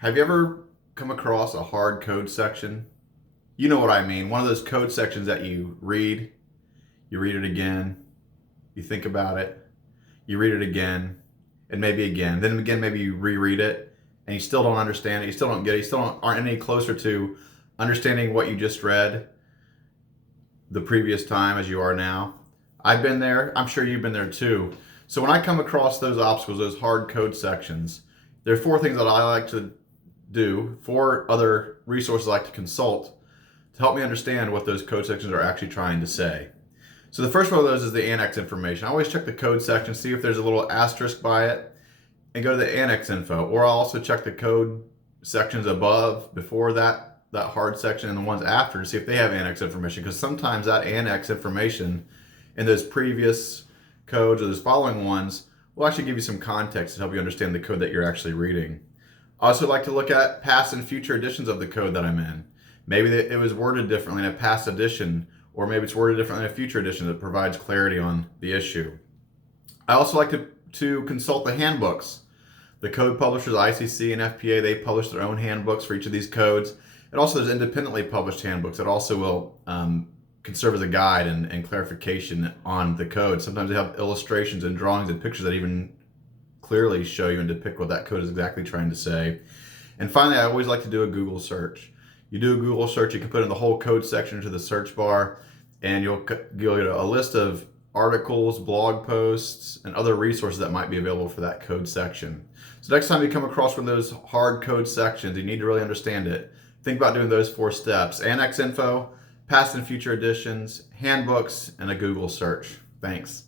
Have you ever come across a hard code section? You know what I mean. One of those code sections that you read it again, you think about it, you read it again, and maybe again. Then again, maybe you reread it and you still don't understand it, you still don't get it, you still aren't any closer to understanding what you just read the previous time as you are now. I've been there. I'm sure you've been there too. So when I come across those obstacles, those hard code sections, there are four things that I like to do, four other resources I like to consult to help me understand what those code sections are actually trying to say. So the first one of those is the annex information. I always check the code section, see if there's a little asterisk by it, and go to the annex info. Or I'll also check the code sections above, before that hard section, and the ones after to see if they have annex information. Because sometimes that annex information in those previous codes or those following ones will actually give you some context to help you understand the code that you're actually reading. I also like to look at past and future editions of the code that I'm in. Maybe it was worded differently in a past edition, or maybe it's worded differently in a future edition that provides clarity on the issue. I also like to consult the handbooks. The code publishers, ICC and FPA, they publish their own handbooks for each of these codes. And also there's independently published handbooks that also will can serve as a guide and clarification on the code. Sometimes they have illustrations and drawings and pictures that even clearly show you and depict what that code is exactly trying to say. And finally, I always like to do a Google search. You do a Google search, you can put in the whole code section into the search bar, and you'll get a list of articles, blog posts, and other resources that might be available for that code section. So next time you come across one of those hard code sections, you need to really understand it. Think about doing those four steps: annex info, past and future editions, handbooks, and a Google search. Thanks.